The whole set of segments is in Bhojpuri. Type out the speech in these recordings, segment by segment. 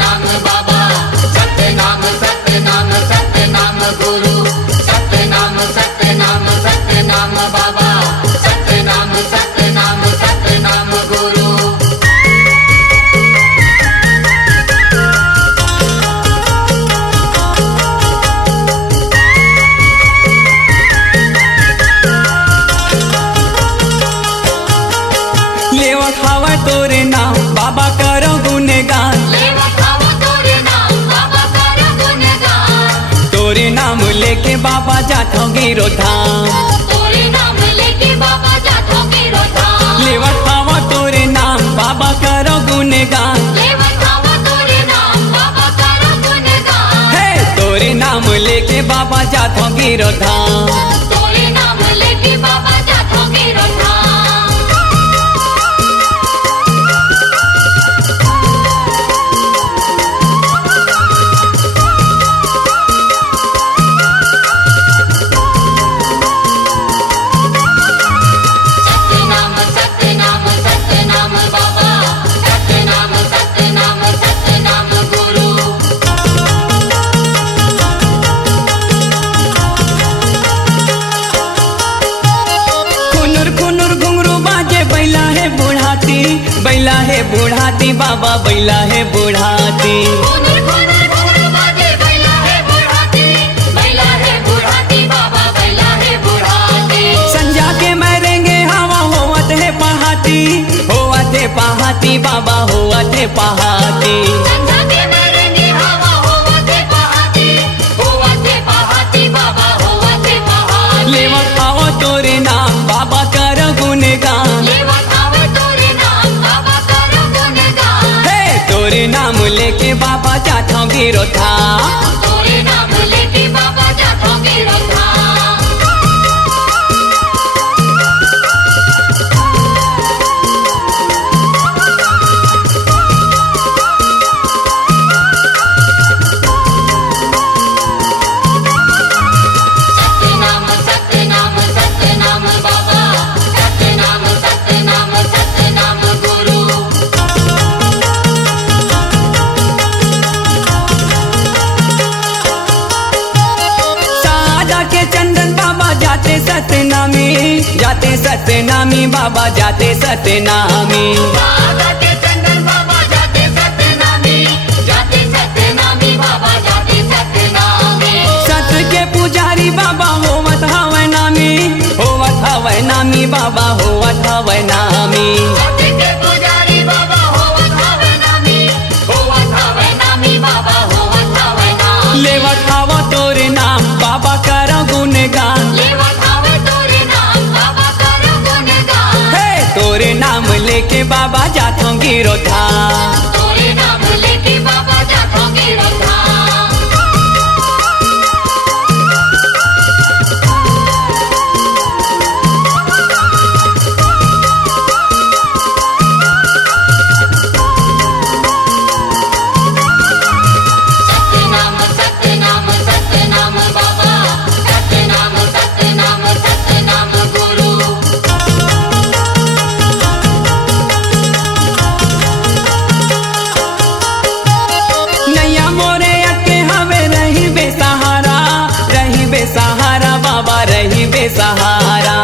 नाम बाबा, सत्य नाम गुरु, सत्य नाम बाबा, सत्य नाम गुरु। लेवा खावा तोरे नाम बाबा करो गुनगान, तोरे नाम लेके बाबा जातो गिरो धाम। लेवा खावा तोरे नाम बाबा करो गुनगान, हे तोरे नाम लेके बाबा जातो गिरो धाम। बैला है बुढ़ाती बाबा, बैला है बुढ़ाती। संजा के मरेंगे हवा होवत है पहाती, होवत है पहाती बाबा, होवत है पहाती। लेवा खाओ तोरे नाम बाबा कर गुनगान, तोरे नाम लेके बाबा जातो गिरो धाम। जाते सतनामी बाबा, जाते सतनामी। सत के पुजारी बाबा होवत हवै नामी, होवत हवै नामी बाबा, होवत हवै नामी। लेवा खावा तोरे नाम बाबा कर गुनगान, तोरे नाम लेके बाबा जातो गिरो धाम। रही बेसहारा,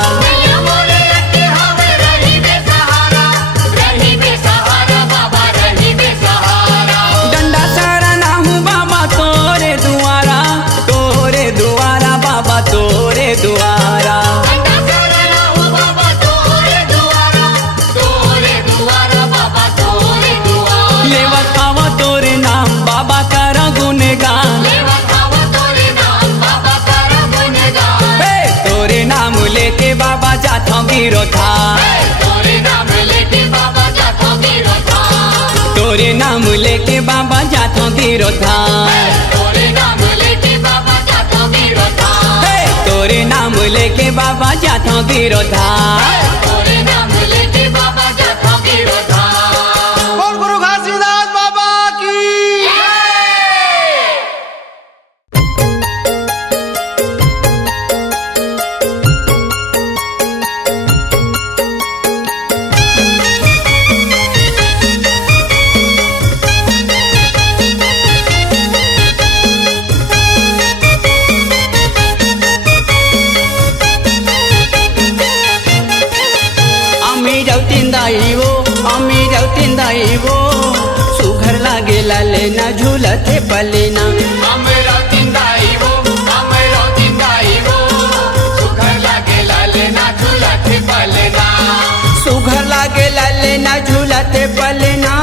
डंडा सरना हूँ बाबा तोरे दुआरा, तोरे दुआरा बाबा, तोरे दुआरा। लेवा खावा तोरे नाम बाबा कर गुनगान, तोरे नाम लेके बाबा जातो गिरो धाम। तोरे नाम लेके बाबा जातो गिरो धाम, तोरे नाम लेके बाबा जातो गिरो धाम। तोरे नाम लेके बाबा जातो गिरो धाम। बोल गुरु घासीदास बाबा की। रौतिंदाईवो अमी रौतिंदाईवो सुघर लागे लाले ना झूलते पलेना अमरा तिंदाई वो सुघर लागे लाले ना झूलते पलेना सुघर लागे लाले ना झूलते पलेना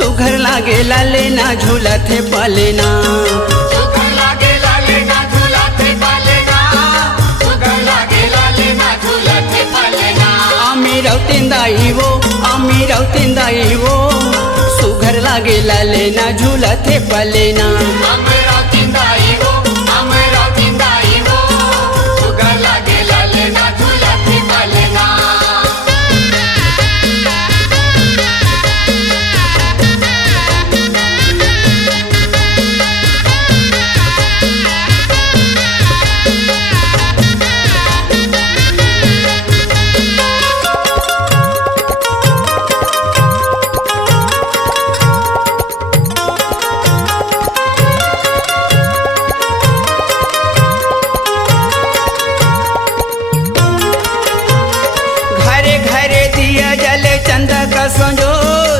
सुघर लागे लाले ना झूलते पलेना सुघर लागे लाले ना झूलते पलेना सुघर लागे लाले ना झूलते पलेना अमी रौतिंदाईवो सुघर लागे लाले ना झूलते पलेना अमरा तिंदाई वो सुघर लागे लाले ना झूलते पलेना घरे घरे दिया जले चंदा का संजोर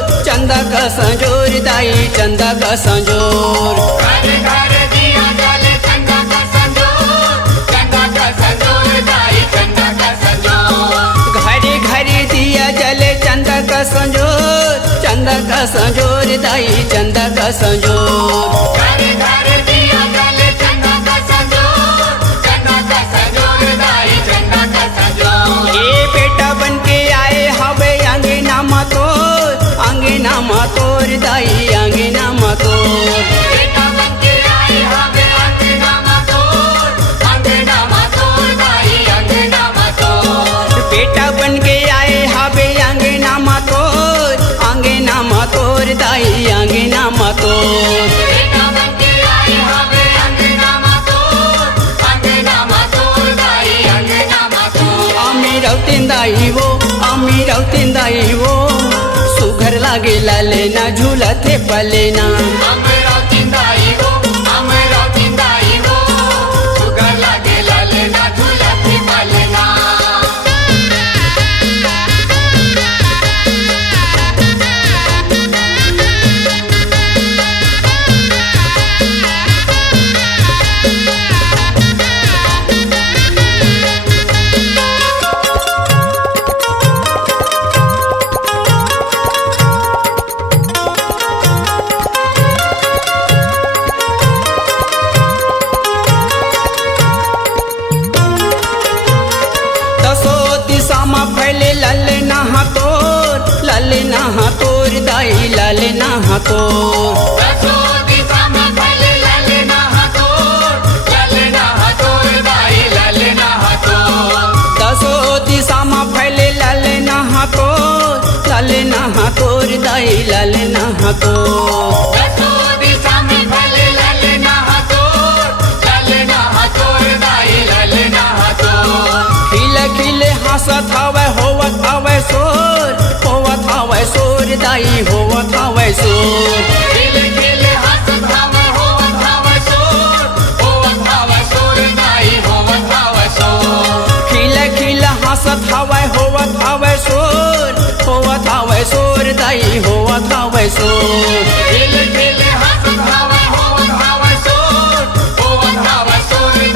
दाई चंदा का संजोर घरे घरे दिया जले चंदा का संजोर दाई चंदा का संजोर घरे घरे दिया जले चंदा का संजोर दाई चंदा का संजोर घरे घरे दिया जले चंदा का संजोर दाई चंदा का संजोर ए बेटा बन के आए हवे आंगे नामा तोर दाई आंगे नामा तोर बेटा बन के आए हमें अंगना मातोर दाई अंगना मातोर बेटा बन के आए हवे आंगे नामा तोर दाई आंगे नामा तोर बेटा बन के आए हमें अंगना मातोर दाई अंगना मातोर अमी रौतिंदाईवो सुघर लागे लाले ना झूलते पलेना अमरा तिंदाई वो सुघर लागे लाले ना झूलते पलेना दसो दिशा में फैले लाले नहा तोर दाई लाले नहा तोर दसो दिशा में फैले लाले ना हाथोर दाई लाले ना हाथोर दसो दिशा में फैले लाले नहा तोर दाई लाले नहा तोर दसो दिशा में फैले लाले ना हाथोर दाई लाले ना हाथोर खिले खिले हंसत हवे होवत हवे सोर दाई होवत हवे सोर खिले खिले हंसत हवे होवत हवे सोर दाई होवत हवे सोर खिले खिले हंसत हवे होवत हवे सोर दाई होवत हवे सोर खिले खिले हंसत हवे होवत हवे सोर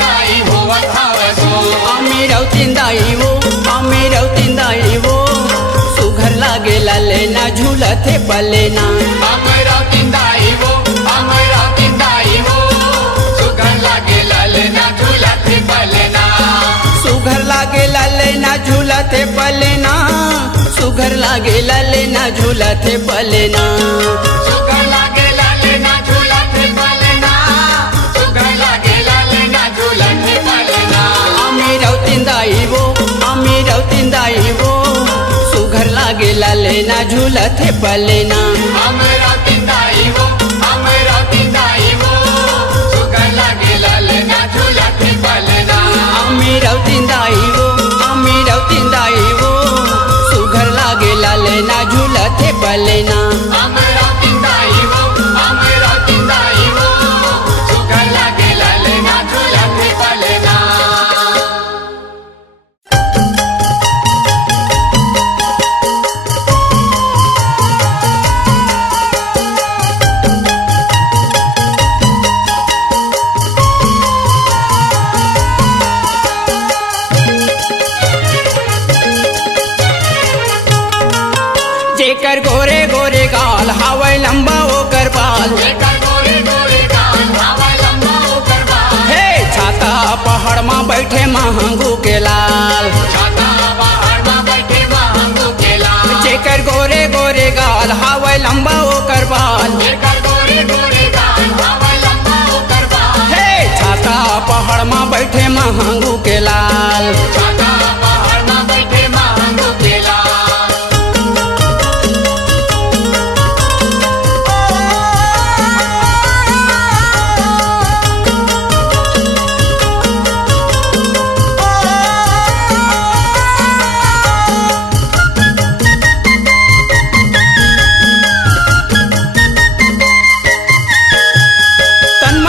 दाई होवत हवे सोर अमी रौतिंदाईवो सुघर लागे लाले ना झूलते पलेना अमरा तिंदाई वो सुघर लागे लाले ना झूलते पलेना सुघर लागे लाले ना झूलते पलेना सुघर लागे लाले ना झूलते पलेना सुघर लागे लाले ना झूलते पलेना सुघर लागे लाले ना झूलते पलेना अमी रौतिंदाईवो सुघर लागे लाले ना झूलते पलेना अमरा तिंदाई वो सुघर लागे लाले ना झूलते पलेना अमी रौतिंदाईवो सुघर लागे लाले ना झूलते पलेना अमरा तिंदाई वो सुघर लागे लाले ना झूलते पलेना जेकर गोरे गोरे गाल हवे लंबा ओकर बाल जेकर गोरे गोरे गाल हवा लंबा ओकर बाल हे छाता पहाड़ में बैठे महंगू के लाल छाता पहाड़ में बैठे महंगू के लाल जेकर गोरे गोरे गाल हवे लंबा ओकर बाल जेकर गोरे गोरे गाल हवा लंबा ओकर बाल हे छाता पहाड़ में बैठे महंगू के लाल छाता पहाड़ में बैठे महंगू के लाल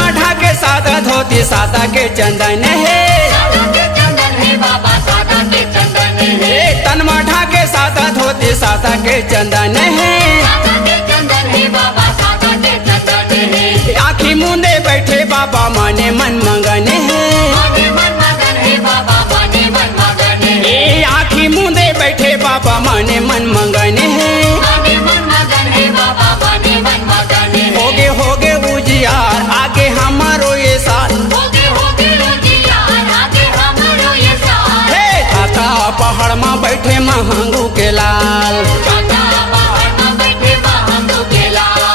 धोती सादा के चंदन है सादा के चंदन है बाबा सादा के चंदन है तन माठा के सादा धोती सादा के चंदन है सादा के चंदन है बाबा सादा के चंदन है आँखी मुंदे बैठे बाबा माने मन मगन है माने मन मगन है बाबा माने मन मगन है आँखी मुंदे बैठे बाबा माने मन मगन है माने मन मगन है बाबा माने मन मगन है होगे उजियार आगे हमारो ये साल होगे उजियार आगे हमारो ये साल हे छाता पहाड़ में बैठे महंगू के लाल छाता पहाड़ में बैठे महंगू के लाल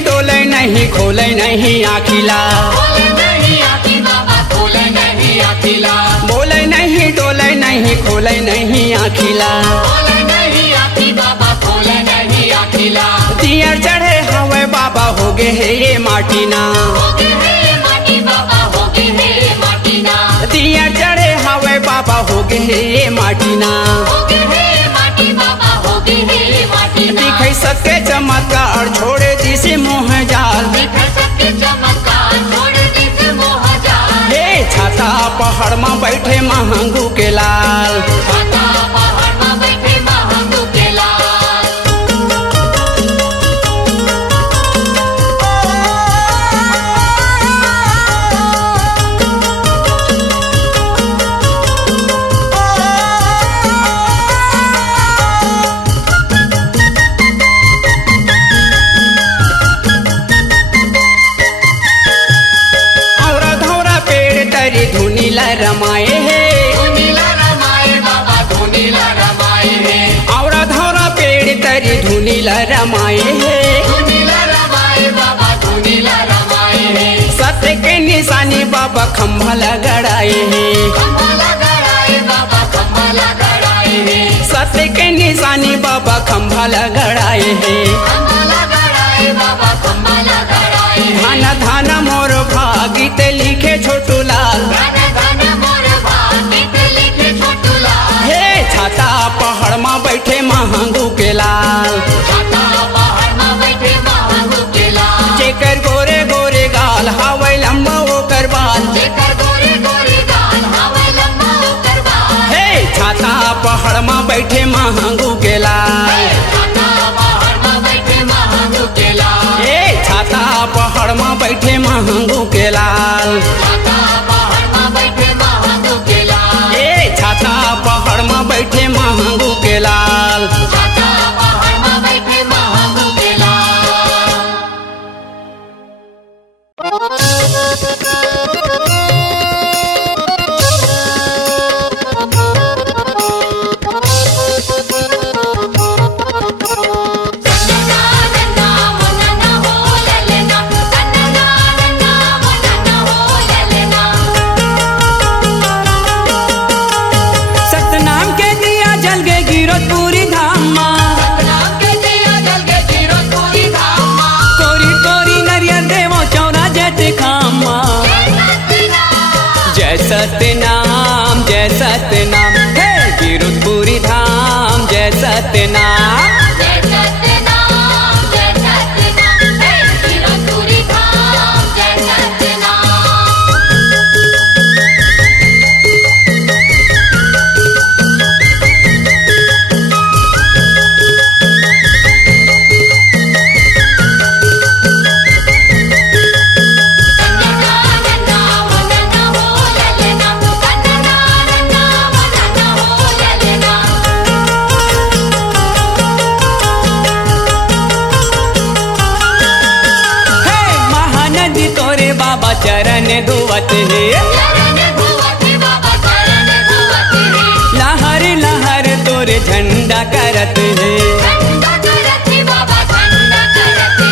खोले नहीं आखिला बोले नहीं आखी बाबा खोले नहीं आखिला बोले नहीं डोले नहीं खोले नहीं आखिला बोले नहीं आखी बाबा खोले नहीं आखिला दियर चढ़े हवे बाबा होगे है ये माटीना होगे है माटी बाबा होगे है माटीना दियर चढ़े हवे बाबा होगे है ये माटीना होगे है माटी बाबा होगे है माटीना दिखाई सके चमत्कार छोड़े दिसे मोह जाल दिखा सके चमत्कार छोड़ दिस मोह जाल हे छाता पहाड़ में बैठे महंगू के लाल छाता पहाड़ में बैठे महंगू के लाल धुनीला रमाए है धुनीला रमाए बाबा धुनीला रमाए है औरा धौरा पेड़ तरी धुनीला रमाए है धुनीला रमाए बाबा धुनीला रमाए है सत्य के निशानी बाबा खम्भा गड़ाए है खम्भा गड़ाए बाबा खम्भा गड़ाए है सत्य के निशानी बाबा खम्भा गड़ाए है खम्भा गड़ाए बाबा खम्भा गड़ाए धान धान मोर भागीत लिखे छोटू लाल धन धन मोर भागीत लिखे छोटू लाल हे छाता पहाड़ में बैठे महंगू के लाल छाता पहाड़ में बैठे महंगू के लाल जेकर गोरे गोरे गाल हवे लंबा ओकर बाल जेकर गोरे गोरे गाल हवा लंबा ओकर बाल हे छाता पहाड़ में बैठे महंगू के लाल छाता पहाड़ में बैठे महंगू के लाल हे छाता पहाड़ में बैठे महंगू के लाल छाता पहाड़ में बैठे महंगू के लाल हे छाता पहाड़ में बैठे महंगू के लाल छाता पहाड़ में बैठे महंगू के लाल सतनाम के दिया जल गे गिरतपुरी धाम माँ सतनाम के दिया जल के गिरतपुरी धाम माँ कोरी कोरी नरियर देवो चौरा जय खाम माँ जय सतनाम जय सतनाम हे गिरतपुरी धाम जय सतनाम जय सतनाम जय सतनाम हे गिरतपुरी धाम जय सतनाम धोवत है चरण धोवत है बाबा चरण धोवत है लहर लहर तोरे झंडा करत है झंडा करत है बाबा झंडा करत है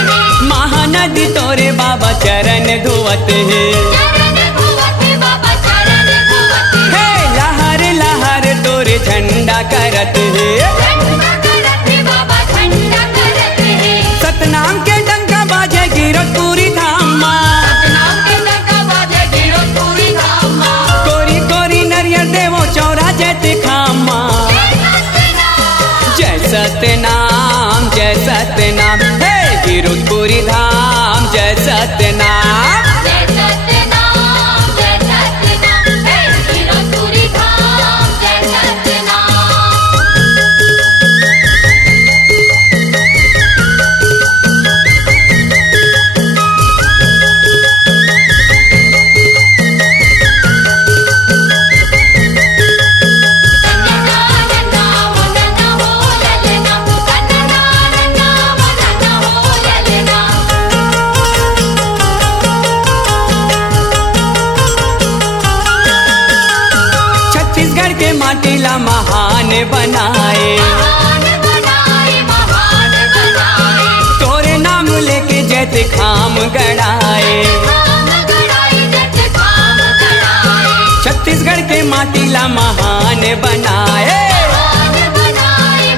महानदी तोरे बाबा चरण धोवत है चरण धोवत है बाबा चरण धोवत है हे लहर लहर तोरे झंडा करत है झंडा करत है बाबा झंडा करत है सतनाम के डंका बाजे गिरतपुरी धाम माँ सतनाम के डंका बाजे गिरतपुरी धाम माँ कोरी कोरी नरियर देवो चौरा जैते खाम माँ जय सतनाम हे गिरतपुरी धाम जय सतनाम जय सतनाम हे गिरतपुरी धाम जय सतनाम छत्तीसगढ़ के माटीला महान बनाए महान बनाए तोरे नाम लेके जैते खाम गड़ाए काम गड़ाई जट काम गड़ाई छत्तीसगढ़ के माटीला महान बनाए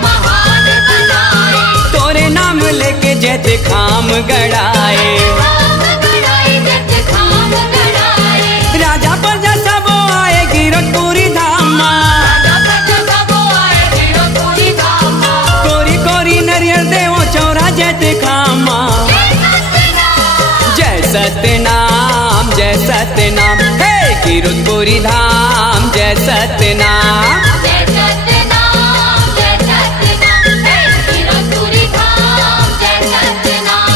महान बनाए तोरे नाम लेके जैते खाम गड़ाए काम गड़ाई जट काम गड़ाई राजा प्रजा सब आए गिरतपुरी धाम माँ राजा प्रजा सब आए गिरतपुरी धाम माँ कोरी कोरी नरियर देवो चौरा जैते खाम माँ जय सतनाम हे गिरतपुरी धाम जय सतनाम जय सतनाम हे गिरतपुरी धाम जय सतनाम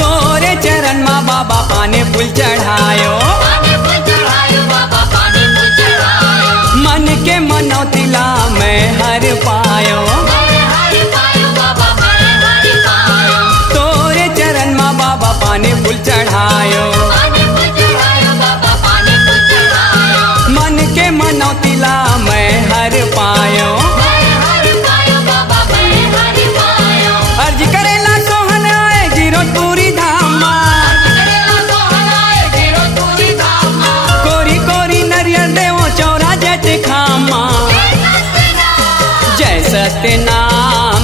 तोरे चरण माँ बाबा पाने फूल चढ़ायो मन के मनौतिला मैं हर पायो तोरे चरण माँ बाबा पाने फूल चढ़ायो मन के मनौतिला मैं हर पायो अर्ज करेला सोहन आए गिरतपुरी धाम माँ कोरी कोरी नरियर देवो चौरा जैते खाम माँ जय सतनाम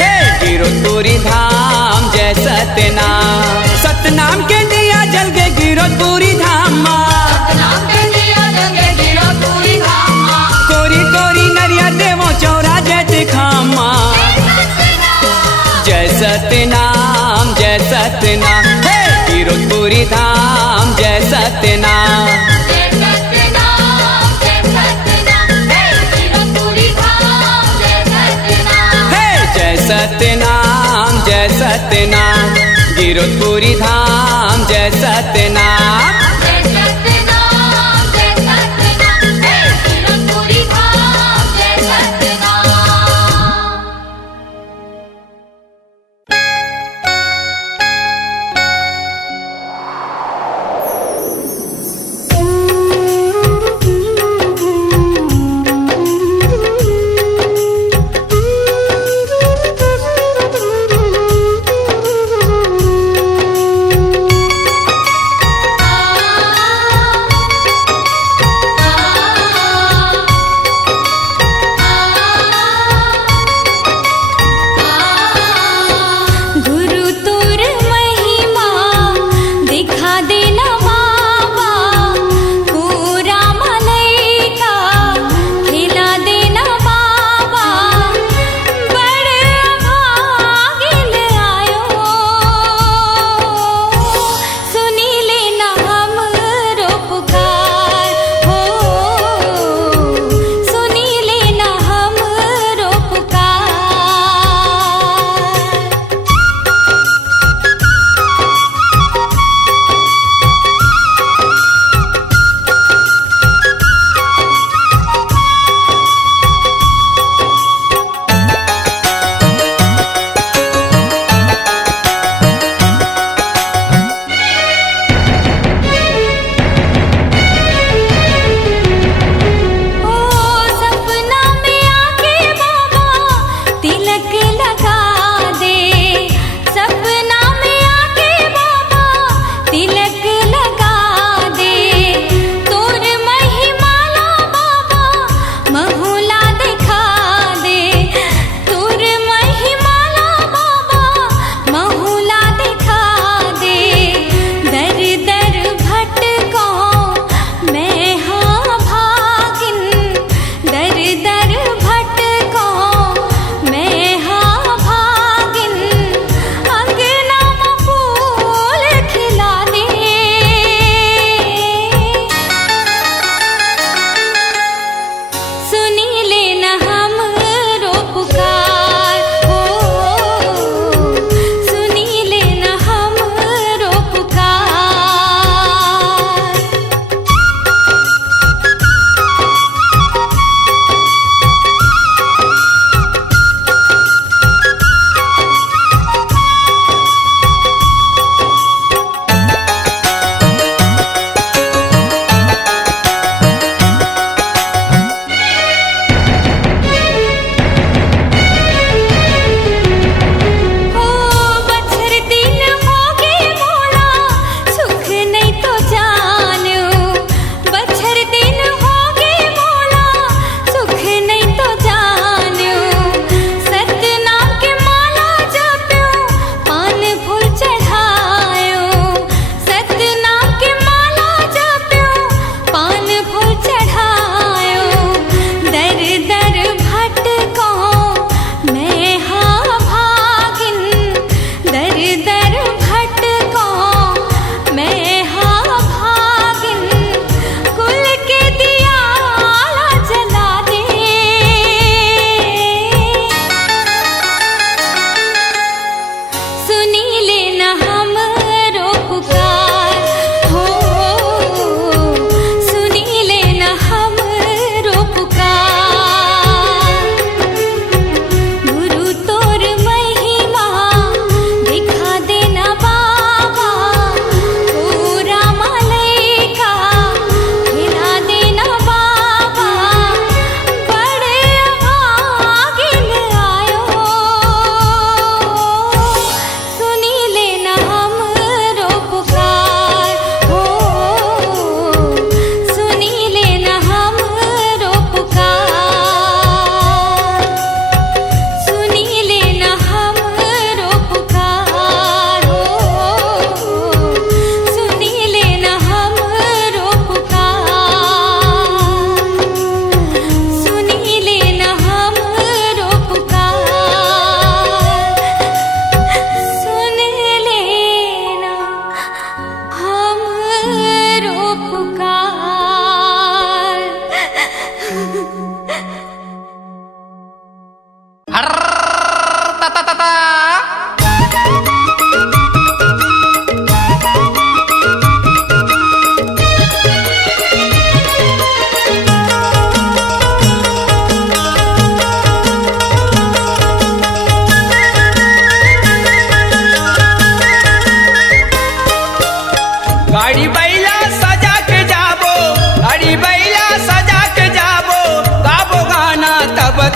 हे गिरतपुरी धाम जय सतनाम सतनाम के दिया जल के गिरतपुरी धाम माँ कोरी कोरी नरियर देवो चौरा जैते खाम माँ जय सतनाम हे गिरतपुरी धाम जय सतनाम हे जय सतनाम गिरतपुरी धाम जय सतनाम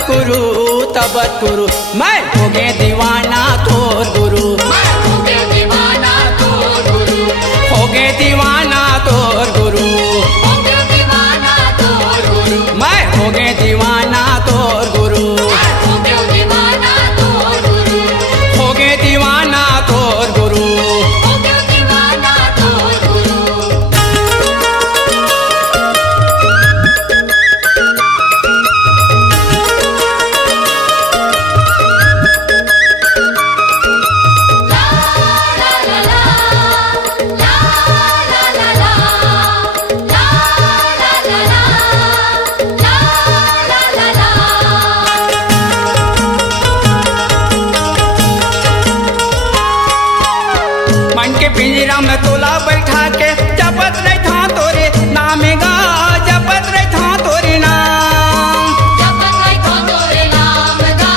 गुरु तबत गुरु मैं हो गए दीवाना तोर गुरु मैं हो गया दीवाना तोर गुरु हो गए दीवाना तोर गुरु हो गया दीवाना तोर गुरु मैं हो गए दीवाना तोर गुरु मैं हो गया दीवाना तोर गुरु हो गए दीवाना तोर गुरु हो गया दीवाना तोर गुरु मन के पिंजरा में तोला बैठा के जपत नहीं था तोरे नाम गा जपत नहीं था तोरे नाम जपत नहीं थो तोरे नाम गा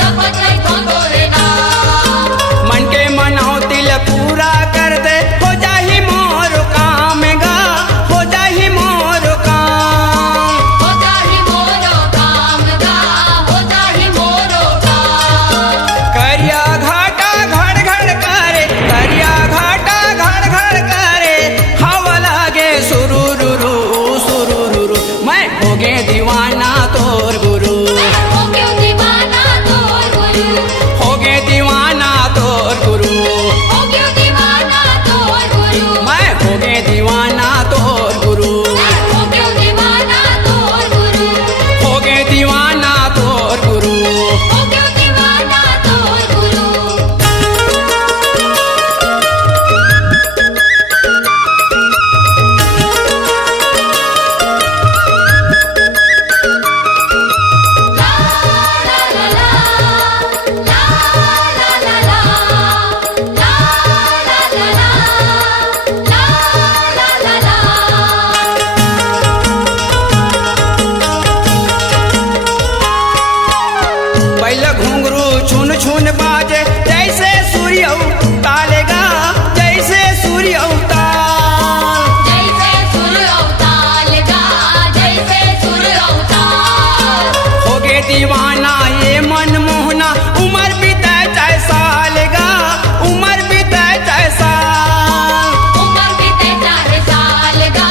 जपत नहीं थो तोरे नाम मन के मनौती ल पूरा कर दे हो जाही मोर काम गा हो जाही मोर काम हो जाही मोरो काम गा हो जाही मोरो काम करिया घाटा घड़ घड़ करे करिया घाटा घड़ घड़ करे हवा लागे सुरुरुरु सुरुरुरु मैं हो गए दीवाना तोर गुरु हो गया दीवाना तोर गुरु हो गए दीवाना तोर गुरु हो गया दीवाना तोर गुरु मैं हो गए दीवाना तोर गुरु हो गया दीवाना तोर गुरु हो गए दीवाना तोर गुरु हो गया दीवाना तोर गुरु पहले घुंघरू छुन छुन बाजे जैसे सूर्य तालेगा जैसे सूर्य ताल जैसे सुर अवताल गा जैसे सुर अवताल हो गए दीवाना ये मन मोहना उम्र बीते चाहे साल गा उम्र बीते चाहे साल उम्र बीते 4 साल गा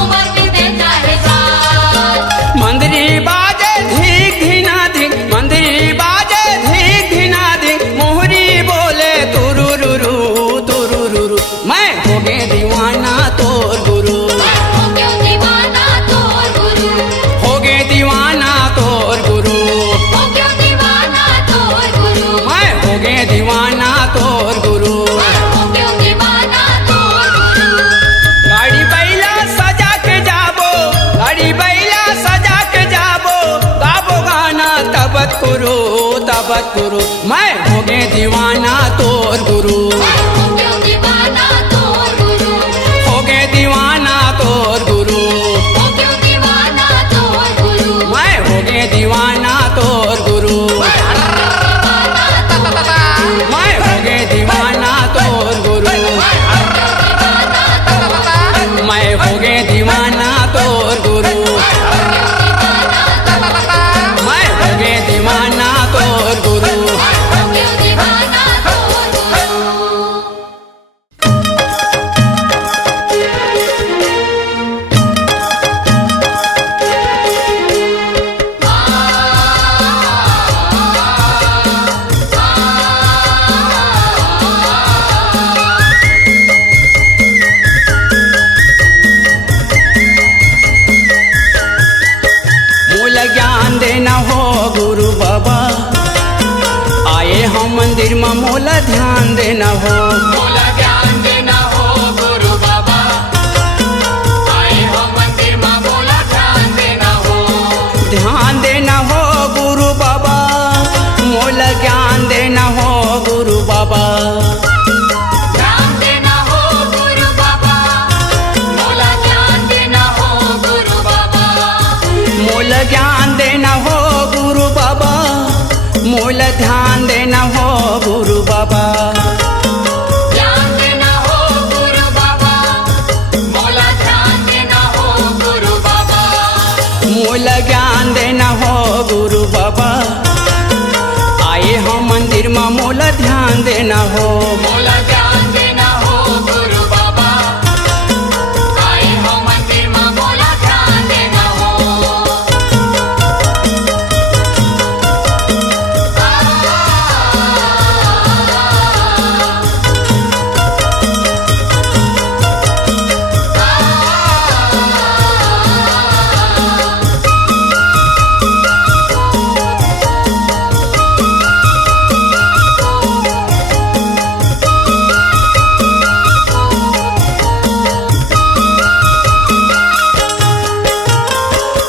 उम्र बीते 4 साल मंदिरी बाजे धीक धीना धिक मंदिरी बाजे धीक धीना धिक मोहरी बोले तुरुरुरु तुरुरुरु मैं हो गए दीवाना तोर गुरु हो गया दीवाना तोर गुरु हो गए दीवाना तोर गुरु हो गया दीवाना तोर गुरु मैं हो गए दीवाना तोर गुरु हो गया दीवाना तोर गुरु गाड़ी बैला सजा के जाबो गाड़ी बैला सजा के जाबो गाबो गाना तबत गुरु मैं हो गए दीवाना तोर गुरु हो गया दीवाना तोर गुरु हो गए दीवाना तोर गुरु हो गया दीवाना तोर गुरु मैं हो गए दीवाना तोर गुरु मैं हो गए दीवाना तोर गुरु मैं हो गए दीवाना तोर गुरु मैं हो गए दीवाना तोर गुरु हो गया दीवाना तोर गुरु मूल ज्ञान देना हो गुरु बाबा आए हम मंदिर में मूल ध्यान देना हो मोला ज्ञान देना हो गुरु बाबा आए हो मंदिर में मोला ध्यान देना हो ध्यान देना हो गुरु बाबा मूल ज्ञान देना हो गुरु बाबा ध्यान देना हो गुरु बाबा मोला ज्ञान देना हो गुरु बाबा मूल ज्ञान देना हो गुरु बाबा मूल ध्यान देना हो गुरु बाबा ज्ञान देना हो गुरु बाबा मोला ध्यान देना हो गुरु बाबा मूल ज्ञान देना हो गुरु बाबा आए हम मंदिर में मोला ध्यान देना हो। मोला ध्यान देना हो गुरु बाबा, आए हो मंदिर में मोला ध्यान देना हो।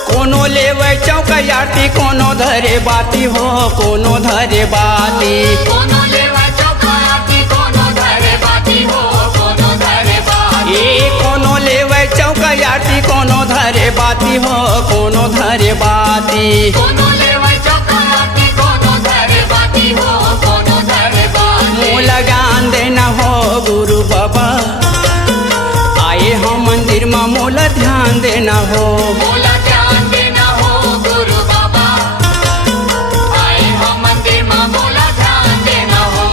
कोनो लेवे चौका आरती, कोनो धरे बाती हो, कोनो धरे बाती। कोनो लेवा चौका आरती, कोनो धरे बाती हो, कोनो धरे बाती। ए कोनो लेवे चौका आरती, कोनो धरे बाती हो, कोनो धरे बाती। कोनो लेवा चौका आरती, कोनो धरे बाती हो, कोनो धरे बाती। मोला ज्ञान देना हो गुरु बाबा, आए हम मंदिर में मोला ध्यान देना हो। मोला ध्यान देना हो गुरु बाबा, आए हो मंदिर में मोला ध्यान देना हो।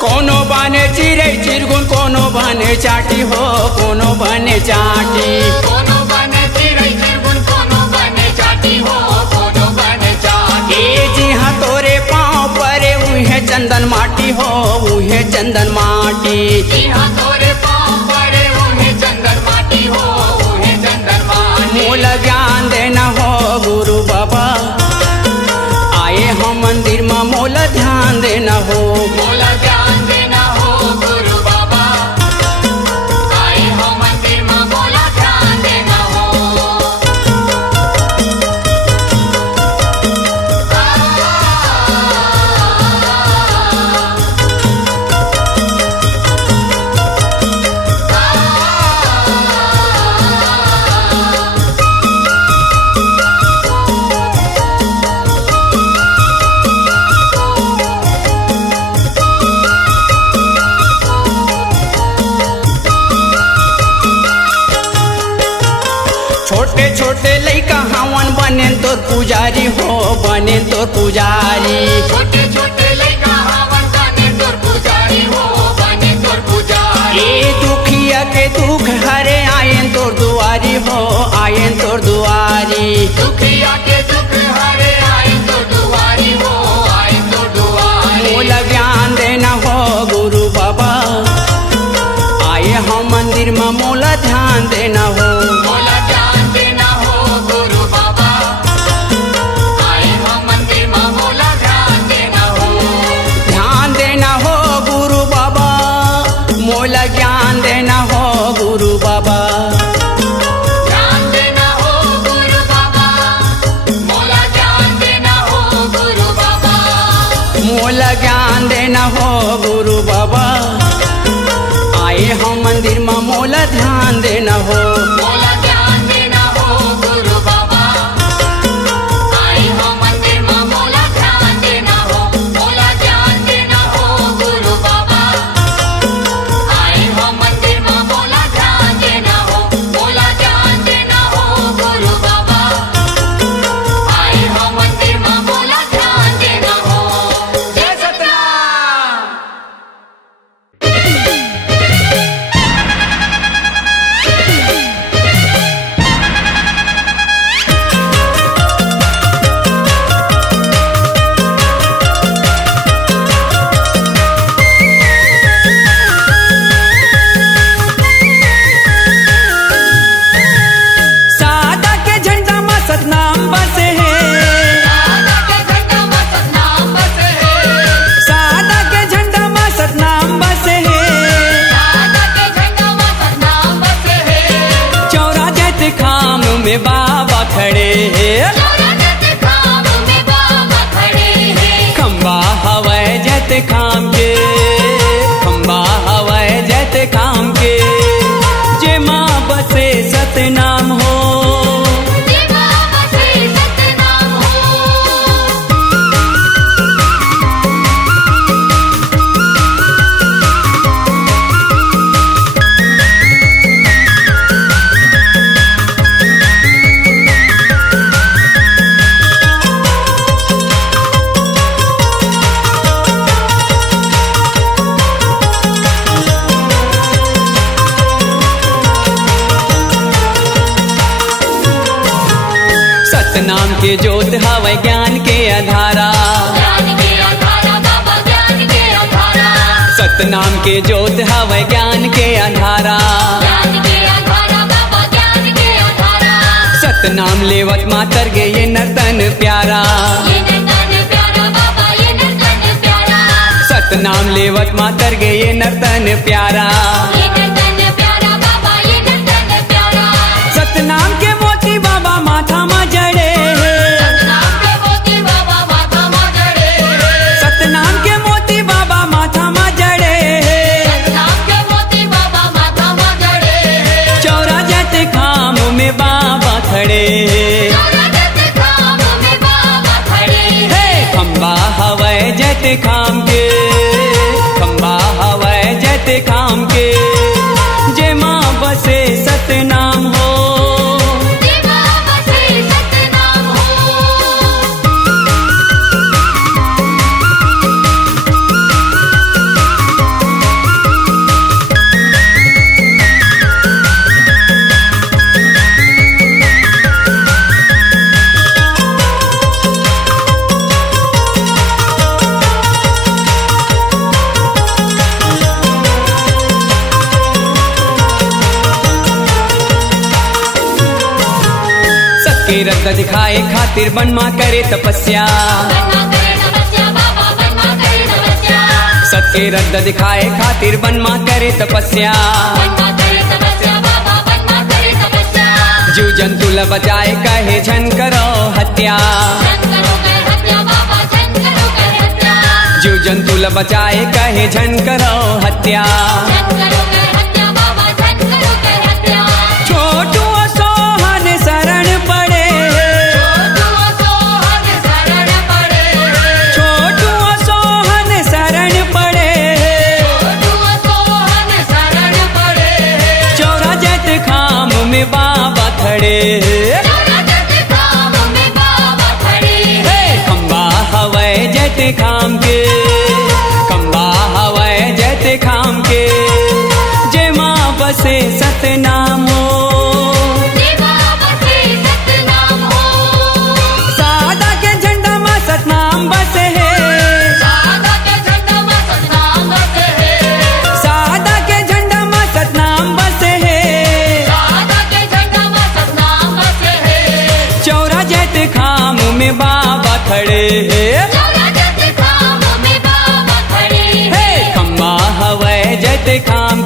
कोनो बने चिड़ै चिरगुन, कोनो बने चाटी हो, कोनो बने चाटी। कोनो बने चिड़ै चिरगुन, कोनो बने चाटी हो, कोनो बने चाटी। ए जी हाँ तोरे पाँव परे उहे चंदन माटी हो, उहे चंदन माटी। यहाँ तोरे पाँव पड़े उन्हें चंदन माटी हो, उन्हें चंदन माटी। मोला ज्ञान देना हो गुरु बाबा, आए हम मंदिर में मोला ध्यान देना हो। मोला ध्यान देना हो गुरु बाबा, आए हो मंदिर में मोला ध्यान देना हो। छोटे छोटे लइका हवन बने तोर पुजारी हो, बने तोर पुजारी। छोटे छोटे लइका हवन बने तोर पुजारी हो, बने तोर पुजारी। ए दुखिया के दुख हरे आयन तोर दुआरी हो, आयन तोर दुआरी। दुखिया के दुख हरे आए तो दुआरी हो, आए तो दुआरी। मोला ज्ञान देना हो गुरु बाबा, आए हम मंदिर में मोला ध्यान देना हो। मोला ध्यान देना हो गुरु बाबा, आए हो मंदिर में मोला ध्यान देना हो। ध्यान देना हो गुरु बाबा, मोला ज्ञान देना हो गुरु बाबा। ध्यान देना हो गुरु बाबा, मोला ध्यान देना हो गुरु बाबा। मोला ज्ञान देना हो गुरु बाबा, आए हम मंदिर में मोला ध्यान देना हो। मोला ध्यान देना हो गुरु बाबा, आए हो मंदिर में मोला ध्यान देना हो। मोला ध्यान देना हो गुरु बाबा, आए हो मंदिर में मोला ध्यान देना हो। मोला ध्यान देना हो गुरु बाबा, आए हो मंदिर में मोला ध्यान देना हो। जय सतराम। सादा के झंडा में सतनाम बसे है, सादा के झंडा में सतनाम बसे है, सादा के झंडा में सतनाम बसे है। सादा के झंडा में सतनाम बसे है। चौरा जैत खाम में बाबा खड़े हैं, चौरागत खाम में बाबा खड़े हैं। नाम के ज्योत हवै ज्ञान के अधारा। ज्ञान के अधारा बाबा ज्ञान के अधारा। सतनाम के ज्योत हवै ज्ञान के अधारा। ज्ञान के अधारा बाबा ज्ञान के अधारा। सतनाम लेवत मातर गे ये नर्तन प्यारा। ये नर्तन प्यारा बाबा ये नर्तन प्यारा। सतनाम लेवत मातर गे ये नर्तन प्यारा। ये नर्तन प्यारा बाबा ये नर्तन प्यारा। सतनाम के मोती बाबा माथा मा जड़े। सतनाम के मोती बाबा माथा मा जड़े। सतनाम के मोती बाबा माथा मा जड़े। सतनाम के मोती बाबा माथा मा जड़े। चौरा जैते खाम में बाबा खड़े। चौरा जैते खाम में बाबा खड़े। हे खम्बा हवै जैते खाम के। खम्बा हवै जैते खाम के। जे माँ बसे सतनाम हो। जे बाबा से सतनाम हो। सबके रक्त दिखाए खातिर बनमा करे तपस्या। बनमा करे तपस्या बाबा बनमा करे तपस्या। सबके रक्त दिखाए खातिर बनमा करे तपस्या। बनमा करे तपस्या बाबा बनमा करे तपस्या। जीव जंतु ल बचाए कहे झन करो हत्या। शंकरो कर हत्या बाबा शंकरो कर हत्या। जीव जंतु ल बचाए कहे झन करो हत्या। शंकरो कर हत्या बाबा शंकरो कर हत्या। छोटू सोहन शरण पड़े। छोटू सोहन शरण पड़े। छोटू सोहन शरण पड़े। छोटू सोहन शरण पड़े। चौरा जैत खाम में बाबा खड़े। चौरा जैते खाम में बाबा खड़े। हे खम्बा हवै जैते खाम के। खम्बा हवै जैते खाम के। जे माँ बसे सतनाम हो। जे बाबा से सतनाम हो। सादा के झंडा मा सतनाम बसे है। सादा के झंडा में सतनाम बसे है। सादा के झंडा मा सतनाम बसे है। सादा के झंडा में सतनाम बसे है। चौरा जैते खाम में बाबा खड़े। चौरा जैते खाम में बाबा खड़े। हे खम्बा हवै जैते खाम